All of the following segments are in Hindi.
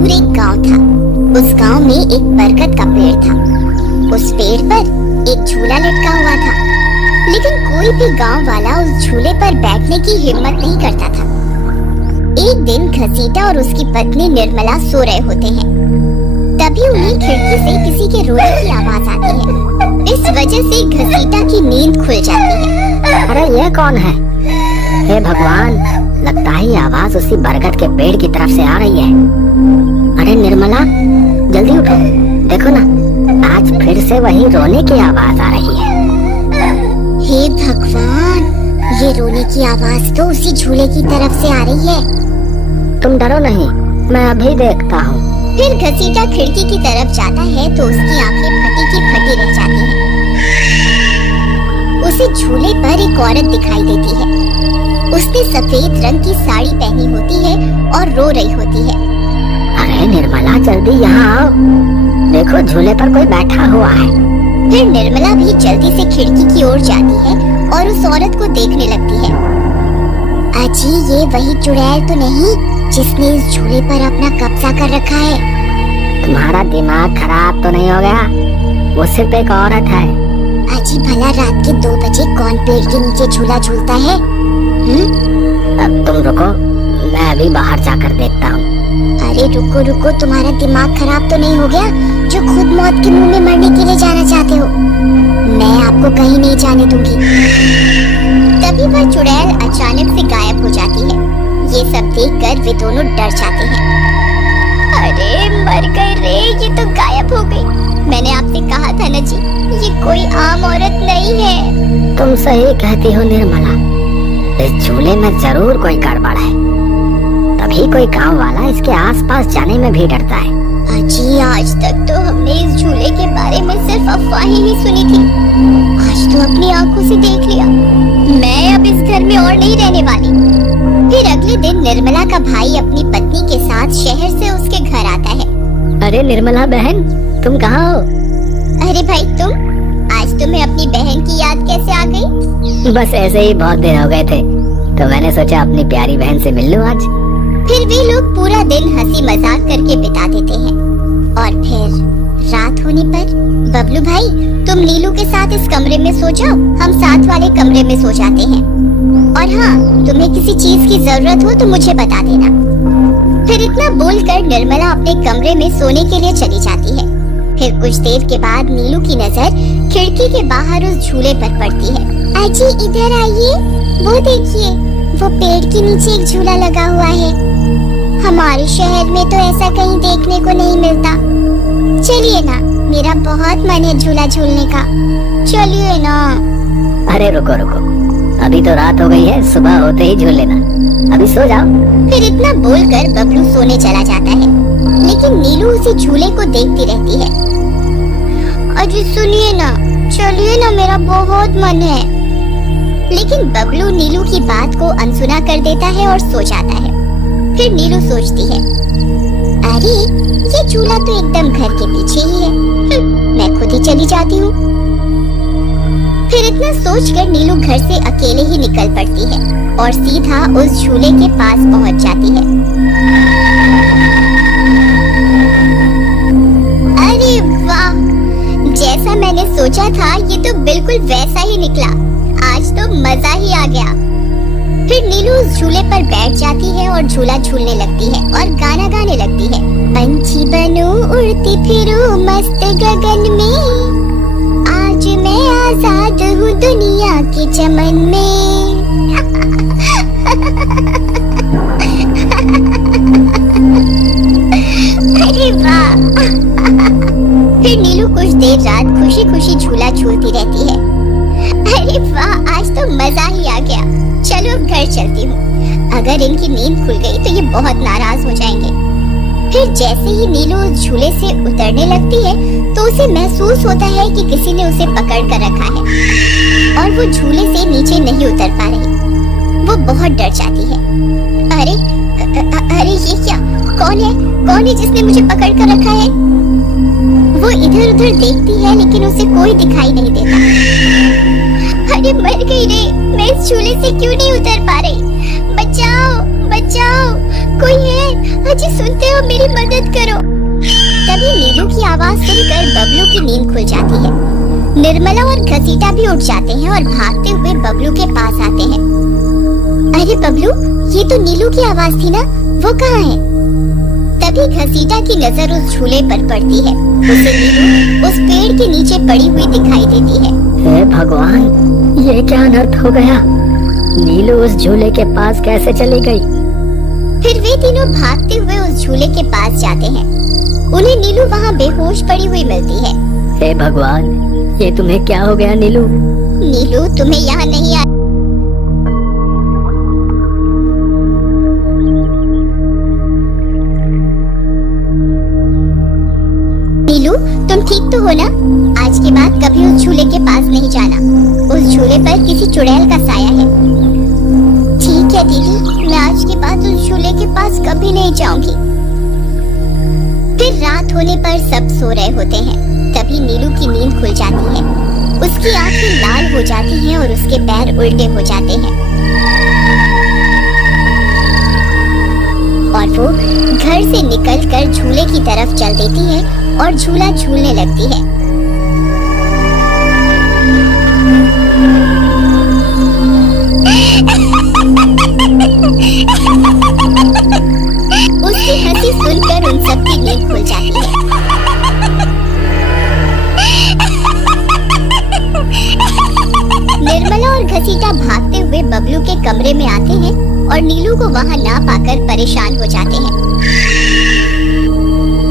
दूर एक गांव था। उस गांव में एक बरगद का पेड़ था। उस पेड़ पर एक झूला लटका हुआ था, लेकिन कोई भी गांव वाला उस झूले पर बैठने की हिम्मत नहीं करता था। एक दिन घसीटा और उसकी पत्नी निर्मला सो रहे होते हैं। तभी उन्हें खिड़की से किसी के रोने की आवाज आती है। इस वजह से घसीटा की नींद खुल जाती है। अरे ये कौन है? हे भगवान, लगता है ये आवाज उसी बरगद के पेड़ की तरफ से आ रही है। अरे निर्मला, जल्दी उठो, देखो ना, आज फिर से वही रोने की आवाज आ रही है। हे भगवान, ये रोने की आवाज तो उसी झूले की तरफ से आ रही है। तुम डरो नहीं, मैं अभी देखता हूँ। फिर घसीटा खिड़की की तरफ जाता है तो उसकी आंखें फटी की फटी रह जाती हैं। उसे झूले पर एक औरत दिखाई देती है। उसने सफेद रंग की साड़ी पहनी होती है और रो रही होती है। अरे निर्मला, जल्दी यहाँ आओ, देखो झूले पर कोई बैठा हुआ है। फिर निर्मला भी जल्दी से खिड़की की ओर जाती है और उस औरत को देखने लगती है। अजी, ये वही चुड़ैल तो नहीं जिसने इस झूले पर अपना कब्जा कर रखा है? तुम्हारा दिमाग खराब तो नहीं हो गया? वो सिर्फ एक औरत है। अजी, भला रात के 2 बजे कौन पेड़ के नीचे झूला झूलता है? अब तुम रुको, मैं अभी बाहर जाकर देखता हूँ। अरे रुको रुको, तुम्हारा दिमाग खराब तो नहीं हो गया जो खुद मौत के मुंह में मरने के लिए जाना चाहते हो? मैं आपको कहीं नहीं जाने दूंगी। तभी वह चुड़ैल अचानक से गायब हो जाती है। ये सब देखकर वे दोनों डर जाते हैं। अरे मर गए रे, ये तो गायब हो गई। मैंने आपसे कहा था ना जी, ये कोई आम औरत नहीं है। तुम सही कहती हो निर्मला, इस झूले में जरूर कोई गड़बड़ है, तभी कोई गांव वाला इसके आसपास जाने में भी डरता है। अजी, आज तक तो हमने इस झूले के बारे में सिर्फ अफवाहें ही सुनी थी। आज तो अपनी आंखों से देख लिया। मैं अब इस घर में और नहीं रहने वाली। फिर अगले दिन निर्मला का भाई अपनी पत्नी के साथ शहर से उसके घर आता है। अरे निर्मला बहन, तुम कहाँ हो? अरे भाई, आज तुम्हें अपनी बहन की याद कैसे आ गई? बस ऐसे ही बहुत दिन हो गए थे, तो मैंने सोचा अपनी प्यारी बहन से मिल लूं आज। फिर वे लोग पूरा दिन हंसी मजाक करके बिता देते हैं। और फिर रात होने पर, बबलू भाई, तुम नीलू के साथ इस कमरे में सो जाओ, हम साथ वाले कमरे में सो जाते हैं। और हाँ, तुम्हें किसी चीज की जरूरत हो तो मुझे बता देना। फिर इतना बोलकर निर्मला अपने कमरे में सोने के लिए चली जाती है। फिर कुछ देर के बाद नीलू की नजर खिड़की के बाहर उस झूले पर पड़ती है। अजी, इधर आइए, वो देखिए, वो पेड़ के नीचे एक झूला लगा हुआ है। हमारे शहर में तो ऐसा कहीं देखने को नहीं मिलता। चलिए ना, मेरा बहुत मन है झूला झूलने का, चलिए ना। अरे रुको रुको, अभी तो रात हो गई है, सुबह होते ही झूल लेना, अभी सो जाओ। फिर इतना बोलकर बबलू सोने चला जाता है, लेकिन नीलू उसी झूले को देखती रहती है। अजी सुनिए ना, चलिए ना, मेरा बहुत मन है। लेकिन बबलू नीलू की बात को अनसुना कर देता है और सो जाता है। फिर नीलू सोचती है, अरे ये झूला तो एकदम घर के पीछे ही है, मैं खुद ही चली जाती हूँ। फिर इतना सोचकर नीलू घर से अकेले ही निकल पड़ती है और सीधा उस झूले के पास पहुँच जाती है। अरे वाह, जैसा मैंने सोचा था ये तो बिल्कुल वैसा ही निकला। आज तो मजा ही आ गया। फिर नीलू उस झूले पर बैठ जाती है और झूला झूलने लगती है और गाना गाने लगती है। पंछी बनूं, उड़ती फिरूं मस्त गगन में, आज मैं आजाद हूँ दुनिया के चमन में। अरे वाह। फिर नीलू कुछ देर रात खुशी खुशी झूला झूलती रहती है। अरे वाह, आज तो मजा ही आ गया। चलो अब घर चलती हूँ, अगर इनकी नींद खुल गई तो ये बहुत नाराज हो जाएंगे। फिर जैसे ही नीलू उस झूले से उतरने लगती है तो उसे महसूस होता है कि किसी ने उसे पकड़ कर रखा है और वो झूले से नीचे नहीं उतर पा रही। वो बहुत डर जाती है। अरे ये क्या, कौन है जिसने मुझे पकड़ कर रखा है? वो इधर उधर देखती है लेकिन उसे कोई दिखाई नहीं देता। अरे मर गई रे, मैं इस झूले से क्यों नहीं उतर पा रही? बचाओ बचाओ, कोई है? अजी सुनते हो? मेरी मदद करो। तभी नीलू की आवाज सुनकर बबलू की नींद खुल जाती है। निर्मला और घसीटा भी उठ जाते हैं और भागते हुए बबलू के पास आते हैं। अरे बबलू, ये तो नीलू की आवाज थी ना, वो कहाँ है? तभी घसीटा की नजर उस झूले पर पड़ती है। उसे नीलू उस पेड़ के नीचे पड़ी हुई दिखाई देती है। हे भगवान, ये क्या अनर्थ हो गया? नीलू उस झूले के पास कैसे चली गई? फिर वे तीनों भागते हुए उस झूले के पास जाते हैं। उन्हें नीलू वहाँ बेहोश पड़ी हुई मिलती है। हे भगवान, ये तुम्हें क्या हो गया नीलू? नीलू, तुम्हें यहाँ नहीं आ नीलू, तुम ठीक तो हो ना? आज के बाद कभी उस झूले के पास नहीं जाना। उस झूले पर किसी चुड़ैल का साया है। ठीक है दीदी, मैं आज के बाद उस झूले के पास कभी नहीं जाऊंगी। फिर रात होने पर सब सो रहे होते हैं। तभी नीलू की नींद खुल जाती है। उसकी आंखें लाल हो जाती हैं और उसके पैर उल्टे हो जाते हैं और वो घर से निकलकर झूले की तरफ चल देती है और झूला झूलने लगती है। उसकी हंसी सुनकर उन सबकी नींद खुल जाती है। निर्मला और घसीटा भागते हुए बबलू के कमरे में आते हैं और नीलू को वहां ना पाकर परेशान हो जाते हैं।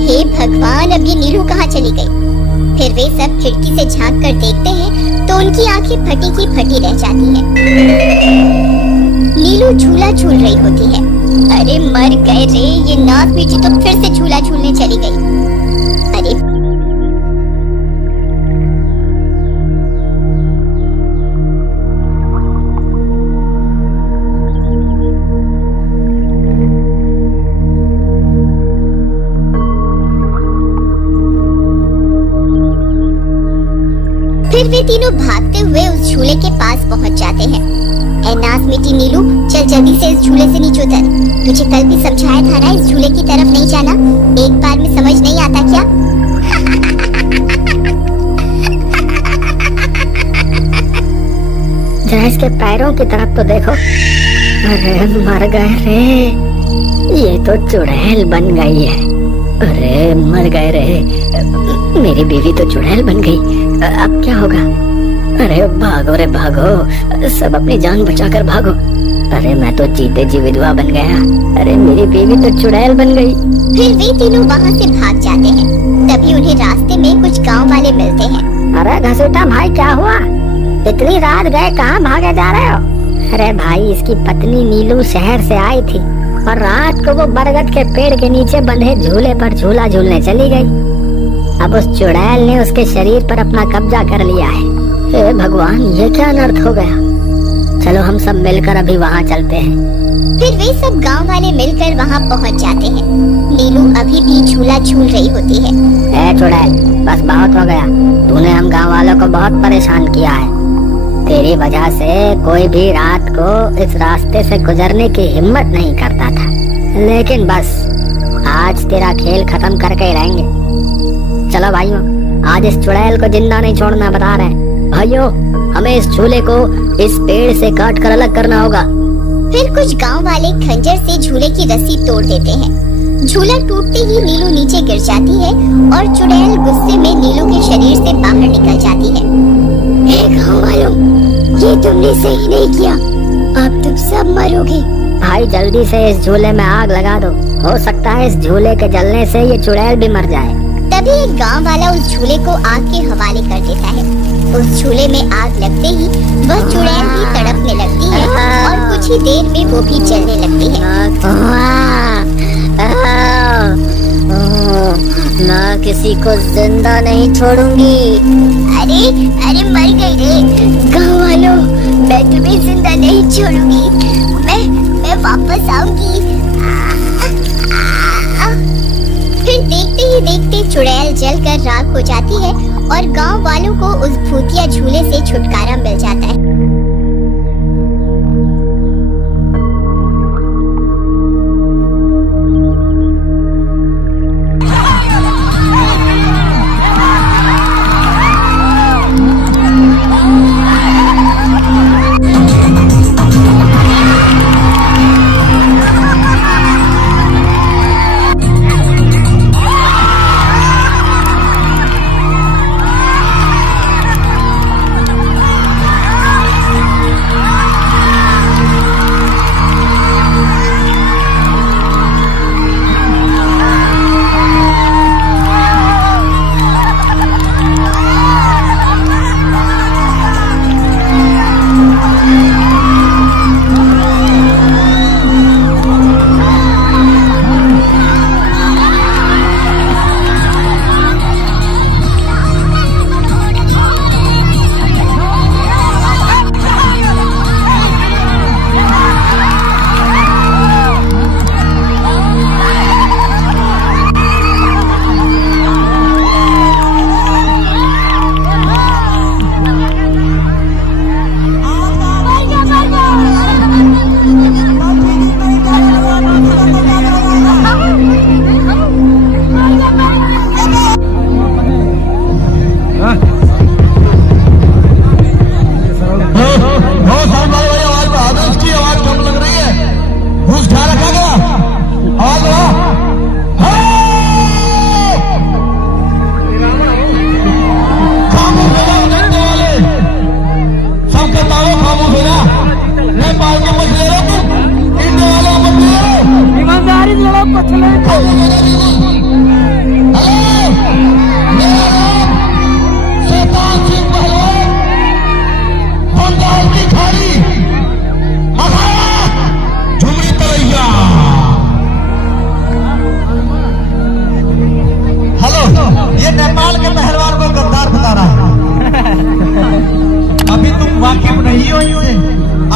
हे भगवान, अब ये नीलू कहाँ चली गई? फिर वे सब खिड़की से झांक कर देखते हैं तो उनकी आंखें फटी की फटी रह जाती हैं। नीलू झूला झूल रही होती है। अरे मर गए रे, ये नाक बेटी तो फिर से झूला झूलने चली गई। अरे फिर वे तीनों भागते हुए उस झूले के पास पहुंच जाते हैं। ए नाक मिटी नीलू, चल जल्दी से इस झूले से नीचे उतर। तुझे कल भी समझाया था ना इस झूले की तरफ नहीं जाना। एक बार में समझ नहीं आता क्या? जरा इसके पैरों की तरफ तो देखो। अरे मर गए रे, ये तो चुड़ैल बन गई है। अरे मर गए रे, मेरी बीवी तो चुड़ैल बन गई। अब क्या होगा? अरे भागो रे भागो, सब अपनी जान बचाकर भागो। अरे मैं तो जीते जी विधवा बन गया। अरे मेरी बीवी तो चुड़ैल बन गई। फिर वे तीनों वहाँ से भाग जाते हैं। तभी उन्हें रास्ते में कुछ गांव वाले मिलते हैं। अरे घसीटा भाई, क्या हुआ? इतनी रात गए, कहाँ भागे जा रहे हो? अरे भाई, इसकी पत्नी नीलू शहर से आई थी और रात को वो बरगद के पेड़ के नीचे बंधे झूले पर झूला झूलने चली गई। अब उस चुड़ैल ने उसके शरीर पर अपना कब्जा कर लिया है। हे भगवान, ये क्या अनर्थ हो गया? चलो हम सब मिलकर अभी वहाँ चलते हैं। फिर वे सब गांव वाले मिलकर वहाँ पहुँच जाते हैं। नीलू अभी भी झूला झूल रही होती है। ए चुड़ैल, बस बहुत हो गया। तूने हम गांव वालों को बहुत परेशान किया है। तेरी वजह से कोई भी रात को इस रास्ते से गुजरने की हिम्मत नहीं करता था। लेकिन बस आज तेरा खेल खत्म करके ही रहेंगे। चलो भाइयों, आज इस चुड़ैल को जिंदा नहीं छोड़ना, बता रहे हैं। भाइयों, हमें इस झूले को इस पेड़ से काट कर अलग करना होगा। फिर कुछ गांव वाले खंजर से झूले की रस्सी तोड़ देते हैं। झूला टूटते ही नीलू नीचे गिर जाती है और चुड़ैल गुस्से में नीलू के शरीर से बाहर निकल जाती है। हे गांव वालों, ये तुमने सही नहीं किया, अब तुम सब मरोगे। भाई जल्दी से इस झूले में आग लगा दो। हो सकता है इस झूले के जलने से ये चुड़ैल भी मर जाए। तभी एक गांव वाला उस झूले को आग के हवाले कर देता है। उस झूले में आग लगते ही वह चुड़ैल भी तड़पने लगती है और कुछ ही देर में वो भी जलने लगती है। मैं किसी को जिंदा नहीं छोड़ूंगी। अरे अरे मर गई रे। गाँव वालों, मैं तुम्हें जिंदा नहीं छोड़ूंगी। मैं वापस आऊंगी। फिर देखते ही देखते चुड़ैल जलकर राख हो जाती है और गांव वालों को उस भूतिया झूले से छुटकारा मिल जाता है।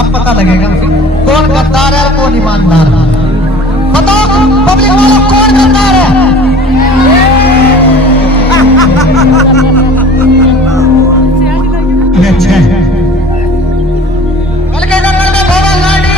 अब पता लगेगा कौन गद्दार है और कौन ईमानदार है। बताओ पब्लिक वालों, कौन गद्दार है? अच्छा कल के नंबर में बाबा गाड़ी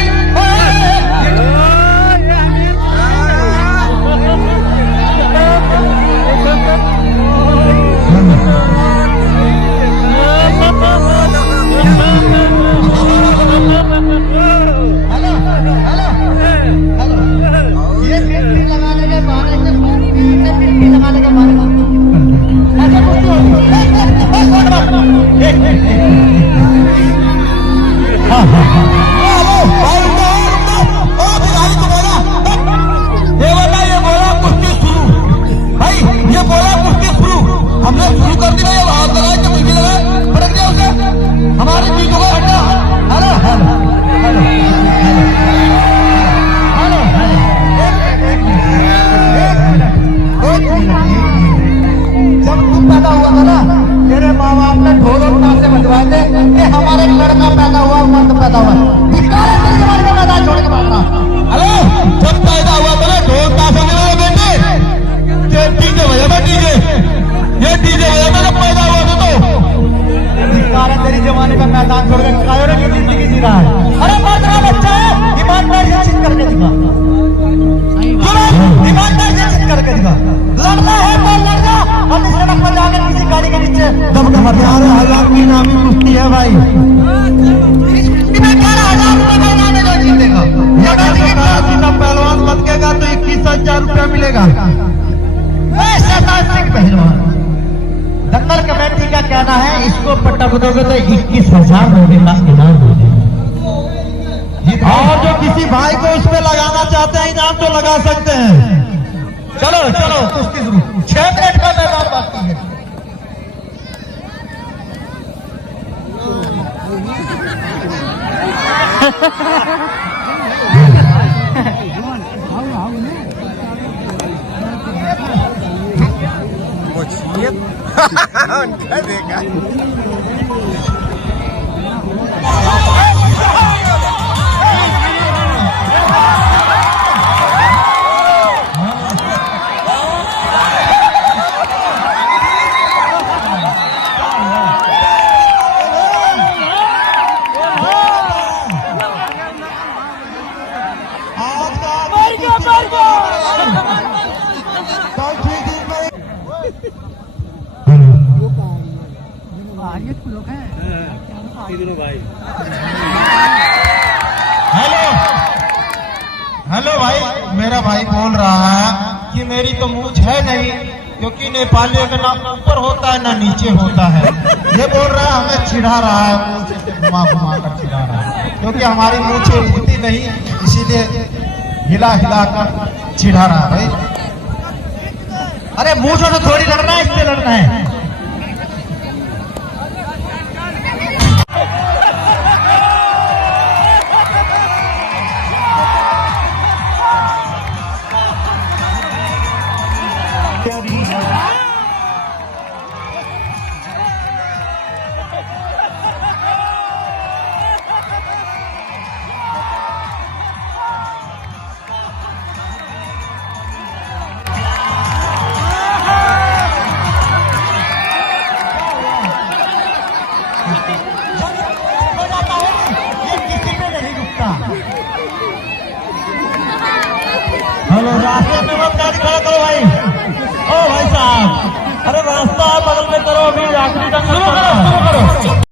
हमने शुरू कर दी भाई, अब हाथ लगाए तो मुझे लगाए पटक दिया उसे, हमारी चीजों को हटा। Hello hello hello hello hello, जब तू पैदा हुआ था ना, तेरे माँ बाप ने ढोल और ताशे बजवाए थे कि हमारे लड़का पैदा हुआ, मर्द पैदा हुआ। मैदान छोड़ के भागना। हेलो, जब पैदा हुआ था ना ढोल ताशे के वाले बेटे, डीजे बजा था, डीजे, ये डीजे बजा था जब पैदा हुआ था। तो तेरी जमाने का मैदान छोड़ के कायोरे की जिंदगी जी रहा है। अरे मर्द बच्चा है, ईमानदारी से चित करके दिखा, ईमानदारी से चित करके दिखा। लड़ना है तो लड़ जा, हम इस सड़क पर जाकर किसी गाड़ी के नीचे दब के मर जाए। 11,000 की इनामी कुश्ती है भाई, 11,000 रुपए का इनाम है जो जीतेगा। पहलवान बचेगा तो 21,000 रुपया मिलेगा। पहलवान दंगल कमेटी का कहना है, इसको पटक दोगे तो 21,000 रुपए का इनाम होगा। और जो किसी भाई को उस पे लगाना चाहते हैं इनाम, तो लगा सकते हैं। चलो चलो कुश्ती शुरू, 6 मिनट का मैदान बाकी है। उनका देखा हेलो हेलो भाई, मेरा भाई बोल रहा है कि मेरी तो मूंछ है नहीं, क्योंकि नेपालियों का ना ऊपर होता है ना नीचे होता है। ये बोल रहा है हमें चिढ़ा रहा है, मूंछ से घुमा घुमा कर चिढ़ा रहा है, क्योंकि हमारी मूंछें उगती नहीं, इसीलिए हिला हिला कर चिढ़ा रहा है भाई। अरे मूंछों से थोड़ी लड़ना है, इससे लड़ना है। हेलो, रास्ते में मत गाड़ी खड़ा करो भाई। ओ भाई साहब, अरे रास्ता बगल में करो, अभी आखिरी तक शुरू करो।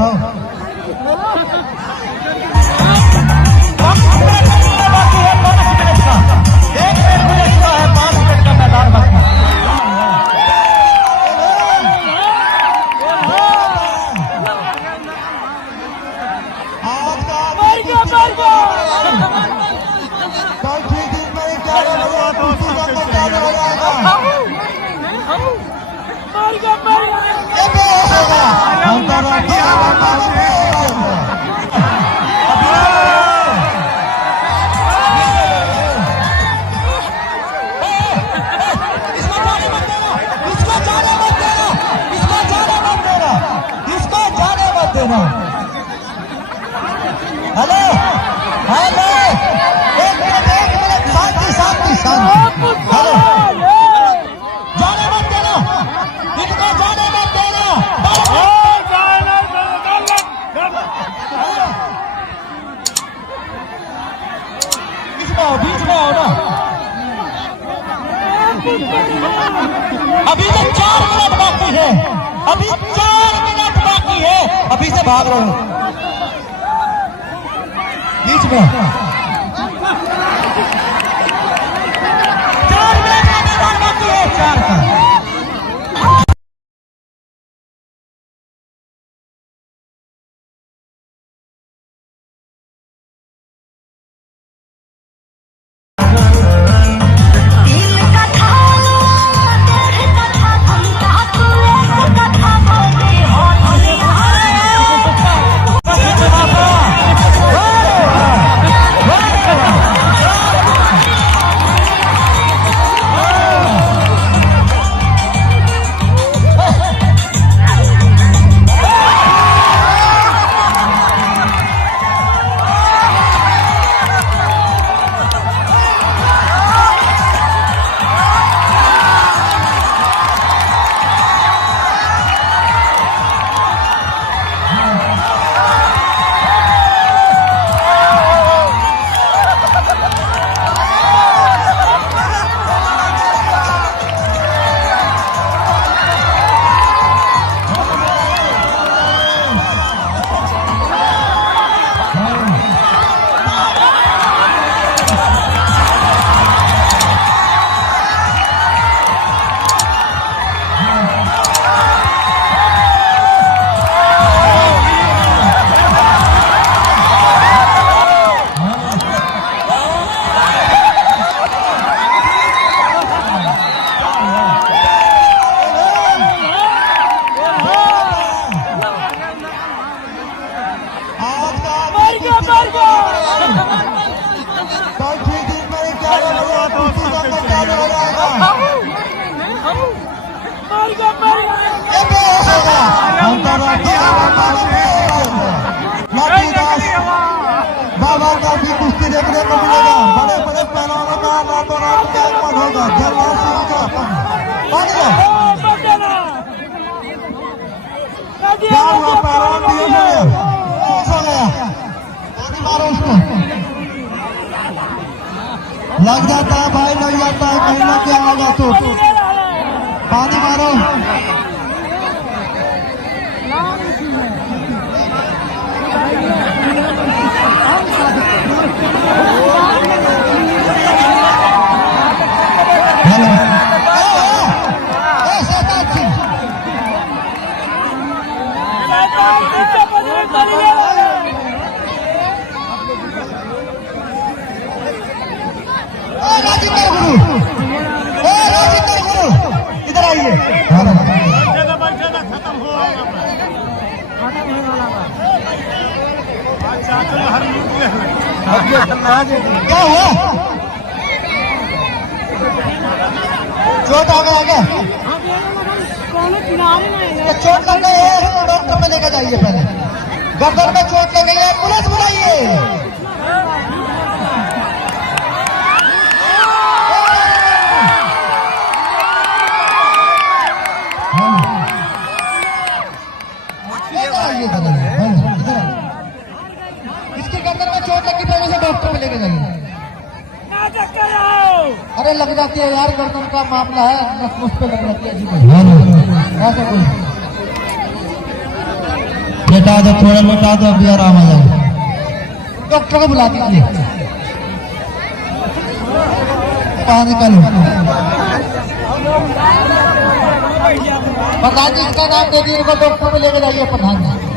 दिखाओ। बाकी है 5 मिनट का, 1 मिनट मुझे हुआ है, 5 मिनट का मैदान बाकी है। कल ठीक दिन में 11 बजे कुर्सी का तो चालू हो जाएगा। ये बेहोश होगा। अंतर्राष्ट्रीय इसको जाने मत देना। हेलो हेलो, 1 मिनट शांति शांति शांति। हेलो, जाने मत देना, इनको जाने मत देना। बीच में आओ ना। अभी तो 4 मिनट बाकी है, अभी 4 मिनट बाकी है, अभी से भाग रहे हो बीच में। 4 मिनट का मैदान बाकी है, 4 का। बाबा का भी कुश्ती देखने को मिलेगा। बड़े बड़े पहलवानों का रातों रात आगमन होगा। जल्लाद सिंह का क्या हुआ? पहलवान भी हो गया, हो गया। पानी मारो उसको। लग जाता है भाई, लग जाता है, कहीं ना क्या होगा तो। पानी मारो। इधर आइए। खत्म क्या हुआ? चोट आ गया क्या? चोट लग गई है तो डॉक्टर में लेकर जाइए। पहले गर्दन में चोट लग गई है, पुलिस बुलाइए। इसके गर्दन में चोट लगी, पहले से डॉक्टर में लेके जाइए। अरे लग जाती है यार, गर्दन का मामला है, नस पे लग जाती है जी। ऐसा कोई लेटा दो, थोड़ा लेटा दो, अभी आराम आ जाएगा। डॉक्टर को बुला दीजिए, बाहर निकालो। प्रधान जी इसका नाम दे दिए, इनको डॉक्टर में लेके जाइए प्रधान जी।